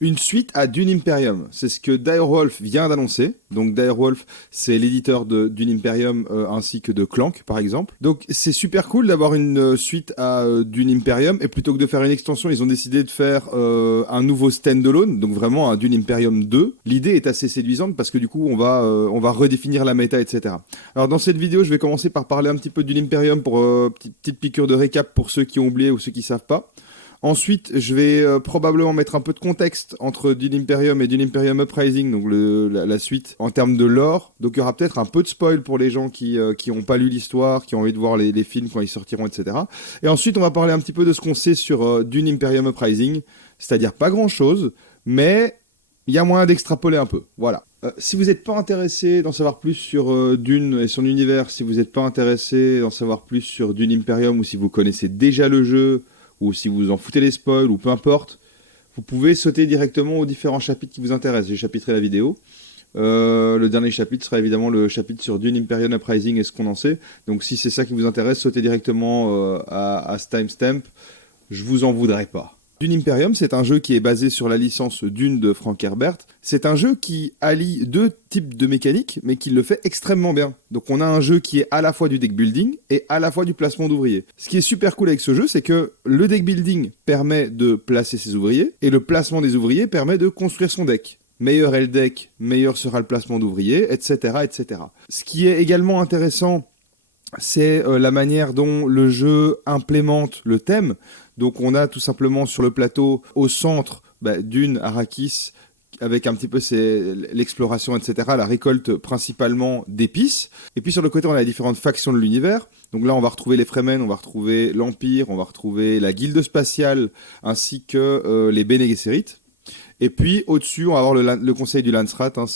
une suite à Dune Imperium. C'est ce que Direwolf vient d'annoncer. Donc Direwolf, c'est l'éditeur de Dune Imperium ainsi que de Clank, par exemple. Donc c'est super cool d'avoir une suite à Dune Imperium. Et plutôt que de faire une extension, ils ont décidé de faire un nouveau standalone, donc vraiment un Dune Imperium 2. L'idée est assez séduisante parce que du coup, on va redéfinir la méta, etc. Alors dans cette vidéo, je vais commencer par parler un petit peu Dune Imperium pour petite piqûre de récap pour ceux qui ont oublié ou ceux qui savent pas. Ensuite, je vais probablement mettre un peu de contexte entre Dune Imperium et Dune Imperium Uprising, donc la suite en termes de lore. Donc il y aura peut-être un peu de spoil pour les gens qui n'ont pas lu l'histoire, qui ont envie de voir les films quand ils sortiront, etc. Et ensuite, on va parler un petit peu de ce qu'on sait sur Dune Imperium Uprising, c'est-à-dire pas grand-chose, mais il y a moyen d'extrapoler un peu. Voilà. Si vous n'êtes pas intéressé d'en savoir plus sur Dune et son univers, si vous n'êtes pas intéressé d'en savoir plus sur Dune Imperium, ou si vous connaissez déjà le jeu, ou si vous en foutez les spoils, ou peu importe, vous pouvez sauter directement aux différents chapitres qui vous intéressent. J'ai chapitré la vidéo. Le dernier chapitre sera évidemment le chapitre sur Dune Imperium Uprising et ce qu'on en sait. Donc si c'est ça qui vous intéresse, sautez directement à ce timestamp. Je vous en voudrais pas. Dune Imperium, c'est un jeu qui est basé sur la licence Dune de Frank Herbert. C'est un jeu qui allie deux types de mécaniques, mais qui le fait extrêmement bien. Donc on a un jeu qui est à la fois du deck building et à la fois du placement d'ouvriers. Ce qui est super cool avec ce jeu, c'est que le deck building permet de placer ses ouvriers, et le placement des ouvriers permet de construire son deck. Meilleur est le deck, meilleur sera le placement d'ouvriers, etc., etc. Ce qui est également intéressant, c'est la manière dont le jeu implémente le thème. Donc on a tout simplement sur le plateau, au centre, Dune, Arrakis, avec un petit peu l'exploration, etc., la récolte principalement d'épices. Et puis sur le côté, on a les différentes factions de l'univers. Donc là, on va retrouver les Fremen, on va retrouver l'Empire, on va retrouver la Guilde spatiale, ainsi que les Bene Gesserit. Et puis au-dessus, on va avoir le Conseil du Landsrath, hein,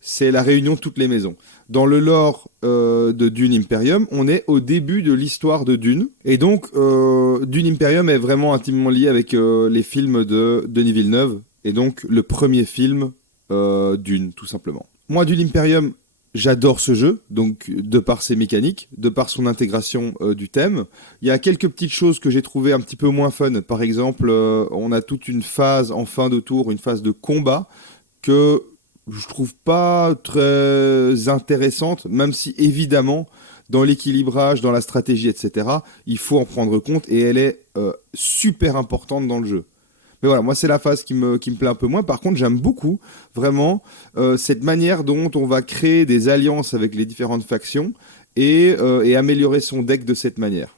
c'est la réunion de toutes les maisons. Dans le lore de Dune Imperium, on est au début de l'histoire de Dune. Et donc, Dune Imperium est vraiment intimement lié avec les films de Denis Villeneuve. Et donc, le premier film Dune, tout simplement. Moi, Dune Imperium, j'adore ce jeu. Donc, de par ses mécaniques, de par son intégration du thème. Il y a quelques petites choses que j'ai trouvées un petit peu moins fun. Par exemple, on a toute une phase en fin de tour, une phase de combat, que je trouve pas très intéressante, même si évidemment, dans l'équilibrage, dans la stratégie, etc., il faut en prendre compte et elle est super importante dans le jeu. Mais voilà, moi c'est la phase qui me plaît un peu moins. Par contre, j'aime beaucoup vraiment cette manière dont on va créer des alliances avec les différentes factions et améliorer son deck de cette manière.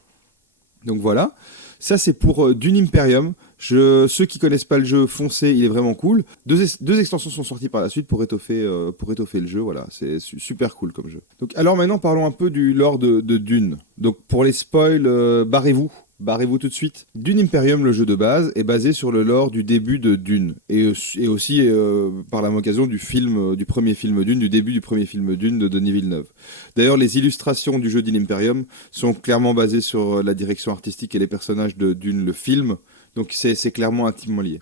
Donc voilà, ça c'est pour Dune Imperium. Ceux qui connaissent pas le jeu, foncez, il est vraiment cool. Deux extensions sont sorties par la suite pour étoffer le jeu, voilà, c'est super cool comme jeu. Donc, alors maintenant parlons un peu du lore de Dune. Donc pour les spoils, barrez-vous tout de suite. Dune Imperium, le jeu de base, est basé sur le lore du début de Dune, et aussi par la même occasion du premier film Dune, du début du premier film Dune de Denis Villeneuve. D'ailleurs, les illustrations du jeu Dune Imperium sont clairement basées sur la direction artistique et les personnages de Dune, le film. Donc c'est clairement intimement lié.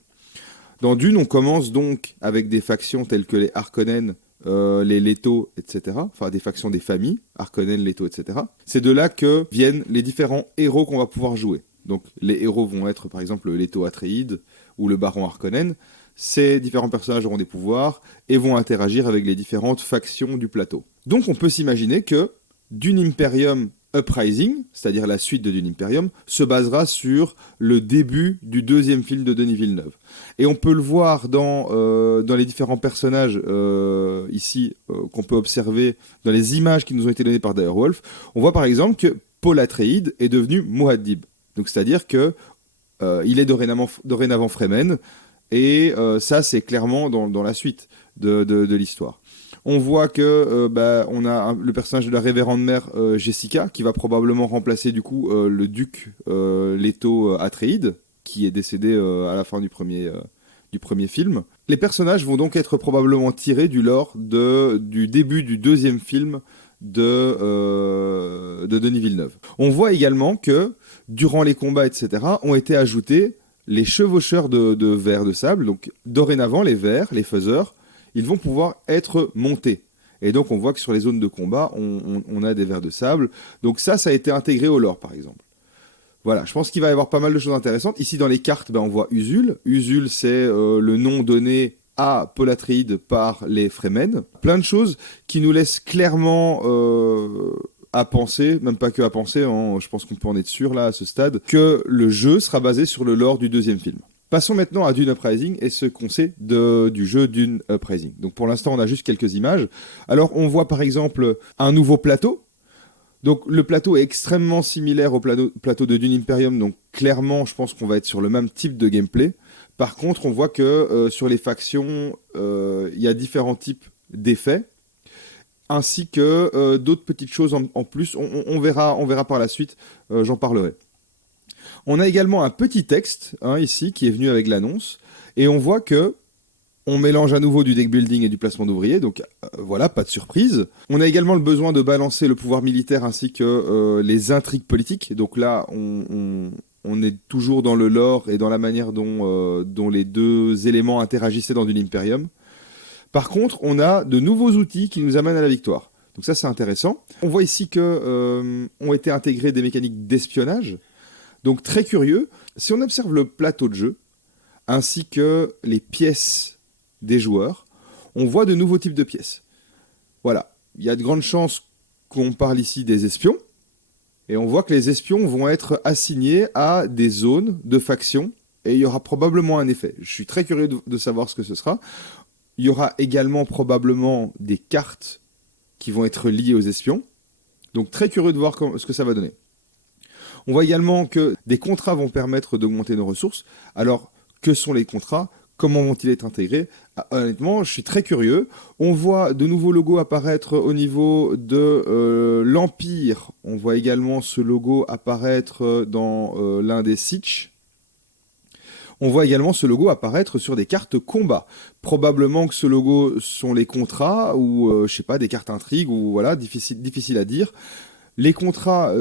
Dans Dune, on commence donc avec des factions telles que les Harkonnen, les Leto, etc. Enfin, des factions des familles, Harkonnen, Leto, etc. C'est de là que viennent les différents héros qu'on va pouvoir jouer. Donc les héros vont être par exemple le Leto Atreides ou le Baron Harkonnen. Ces différents personnages auront des pouvoirs et vont interagir avec les différentes factions du plateau. Donc on peut s'imaginer que Dune Imperium Uprising, c'est-à-dire la suite de Dune Imperium, se basera sur le début du deuxième film de Denis Villeneuve. Et on peut le voir dans les différents personnages ici qu'on peut observer dans les images qui nous ont été données par Direwolf. On voit par exemple que Paul Atreides est devenu Muad'Dib. Donc c'est-à-dire que il est dorénavant Fremen, et ça c'est clairement dans la suite de l'histoire. On voit que on a le personnage de la révérende mère Jessica, qui va probablement remplacer du coup le duc Leto Atreides, qui est décédé à la fin du premier film. Les personnages vont donc être probablement tirés du lore du début du deuxième film de Denis Villeneuve. On voit également que durant les combats, etc., ont été ajoutés les chevaucheurs de vers de sable. Donc dorénavant, les vers, les faiseurs, ils vont pouvoir être montés. Et donc, on voit que sur les zones de combat, on a des vers de sable. Donc ça a été intégré au lore, par exemple. Voilà, je pense qu'il va y avoir pas mal de choses intéressantes. Ici, dans les cartes, on voit Usul. Usul, c'est le nom donné à Paul Atreides par les Fremen. Plein de choses qui nous laissent clairement à penser, même pas que à penser, hein, je pense qu'on peut en être sûr là à ce stade, que le jeu sera basé sur le lore du deuxième film. Passons maintenant à Dune Uprising et ce qu'on sait du jeu Dune Uprising. Donc pour l'instant, on a juste quelques images. Alors on voit par exemple un nouveau plateau. Donc le plateau est extrêmement similaire au plateau de Dune Imperium, donc clairement je pense qu'on va être sur le même type de gameplay. Par contre on voit que sur les factions, il y a différents types d'effets, ainsi que d'autres petites choses en plus, on verra par la suite, j'en parlerai. On a également un petit texte ici qui est venu avec l'annonce, et on voit que on mélange à nouveau du deck building et du placement d'ouvriers, donc voilà, pas de surprise. On a également le besoin de balancer le pouvoir militaire ainsi que les intrigues politiques. Donc là, on est toujours dans le lore et dans la manière dont les deux éléments interagissaient dans Dune Imperium. Par contre, on a de nouveaux outils qui nous amènent à la victoire. Donc ça, c'est intéressant. On voit ici que ont été intégrées des mécaniques d'espionnage. Donc très curieux. Si on observe le plateau de jeu, ainsi que les pièces des joueurs, on voit de nouveaux types de pièces. Voilà, il y a de grandes chances qu'on parle ici des espions, et on voit que les espions vont être assignés à des zones de factions, et il y aura probablement un effet. Je suis très curieux de savoir ce que ce sera. Il y aura également probablement des cartes qui vont être liées aux espions, donc très curieux de voir ce que ça va donner. On voit également que des contrats vont permettre d'augmenter nos ressources. Alors, que sont les contrats ? Comment vont-ils être intégrés ? Honnêtement, je suis très curieux. On voit de nouveaux logos apparaître au niveau de l'Empire. On voit également ce logo apparaître dans l'un des Sitch. On voit également ce logo apparaître sur des cartes combat. Probablement que ce logo sont les contrats ou, je sais pas, des cartes intrigues ou voilà, difficile à dire. Les contrats,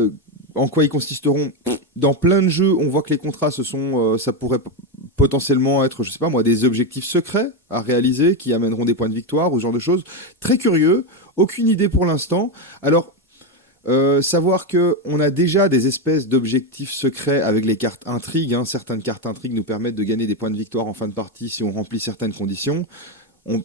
en quoi ils consisteront ? Dans plein de jeux, on voit que les contrats, ça pourrait potentiellement être, je sais pas moi, des objectifs secrets à réaliser qui amèneront des points de victoire ou ce genre de choses. Très curieux, aucune idée pour l'instant. Alors, savoir qu'on a déjà des espèces d'objectifs secrets avec les cartes intrigues. Certaines cartes intrigues nous permettent de gagner des points de victoire en fin de partie si on remplit certaines conditions. On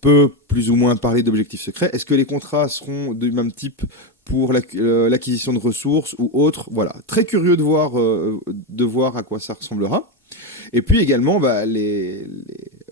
peut plus ou moins parler d'objectifs secrets. Est-ce que les contrats seront du même type pour l'acquisition de ressources ou autres ? Voilà, très curieux de voir à quoi ça ressemblera. Et puis également les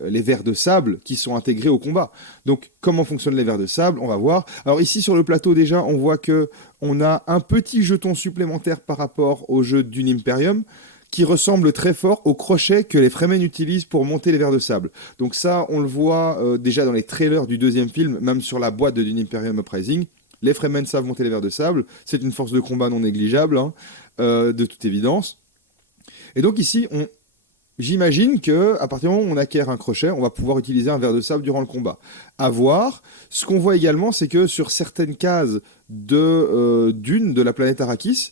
vers de sable qui sont intégrés au combat. Donc comment fonctionnent les vers de sable ? On va voir. Alors ici sur le plateau déjà, on voit qu'on a un petit jeton supplémentaire par rapport au jeu Dune Imperium qui ressemble très fort au crochet que les Fremen utilisent pour monter les vers de sable. Donc ça, on le voit déjà dans les trailers du deuxième film, même sur la boîte de Dune Imperium Uprising. Les Fremen savent monter les vers de sable. C'est une force de combat non négligeable, de toute évidence. Et donc ici, j'imagine qu'à partir du moment où on acquiert un crochet, on va pouvoir utiliser un ver de sable durant le combat. À voir. Ce qu'on voit également, c'est que sur certaines cases de la planète Arrakis,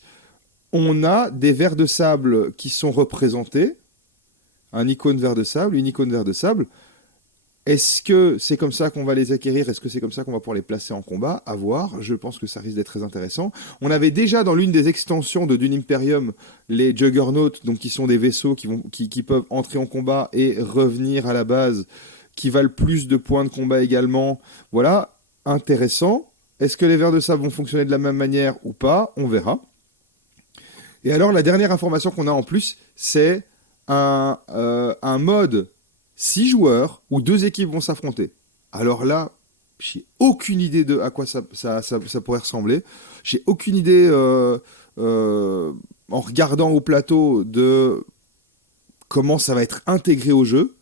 on a des vers de sable qui sont représentés. Un icône ver de sable, une icône ver de sable. Est-ce que c'est comme ça qu'on va les acquérir ? Est-ce que c'est comme ça qu'on va pouvoir les placer en combat ? À voir, je pense que ça risque d'être très intéressant. On avait déjà dans l'une des extensions de Dune Imperium les Juggernauts, donc qui sont des vaisseaux qui peuvent entrer en combat et revenir à la base, qui valent plus de points de combat également. Voilà, intéressant. Est-ce que les vers de sable vont fonctionner de la même manière ou pas ? On verra. Et alors la dernière information qu'on a en plus, c'est un mode 6 joueurs où 2 équipes vont s'affronter. Alors là, j'ai aucune idée de à quoi ça pourrait ressembler. J'ai aucune idée, en regardant au plateau, de comment ça va être intégré au jeu.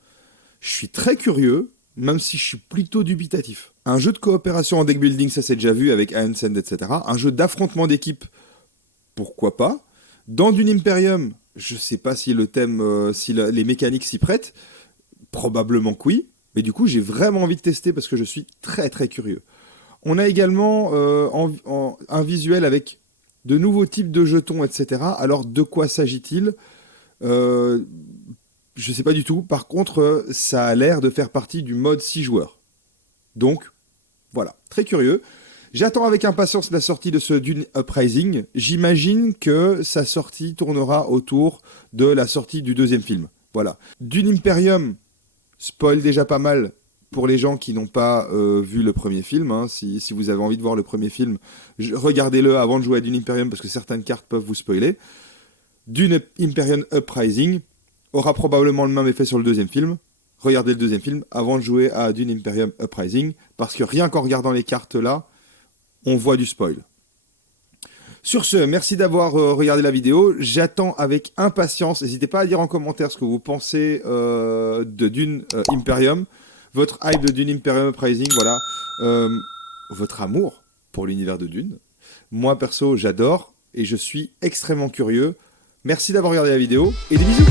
Je suis très curieux, même si je suis plutôt dubitatif. Un jeu de coopération en deck building, ça s'est déjà vu avec Ansend, etc. Un jeu d'affrontement d'équipe, pourquoi pas. Dans Dune Imperium, je sais pas si le thème, les mécaniques s'y prêtent. Probablement que oui, mais du coup j'ai vraiment envie de tester parce que je suis très très curieux. On a également un visuel avec de nouveaux types de jetons, etc. Alors de quoi s'agit-il ? Je ne sais pas du tout. Par contre, ça a l'air de faire partie du mode 6 joueurs. Donc, voilà, très curieux. J'attends avec impatience la sortie de ce Dune Uprising. J'imagine que sa sortie tournera autour de la sortie du deuxième film. Voilà. Dune Imperium spoil déjà pas mal pour les gens qui n'ont pas vu le premier film. Hein. Si vous avez envie de voir le premier film, regardez-le avant de jouer à Dune Imperium parce que certaines cartes peuvent vous spoiler. Dune Imperium Uprising aura probablement le même effet sur le deuxième film. Regardez le deuxième film avant de jouer à Dune Imperium Uprising parce que rien qu'en regardant les cartes là, on voit du spoil. Sur ce, merci d'avoir regardé la vidéo. J'attends avec impatience. N'hésitez pas à dire en commentaire ce que vous pensez de Dune Imperium, votre hype de Dune Imperium Uprising, voilà, votre amour pour l'univers de Dune. Moi perso, j'adore et je suis extrêmement curieux. Merci d'avoir regardé la vidéo et des bisous.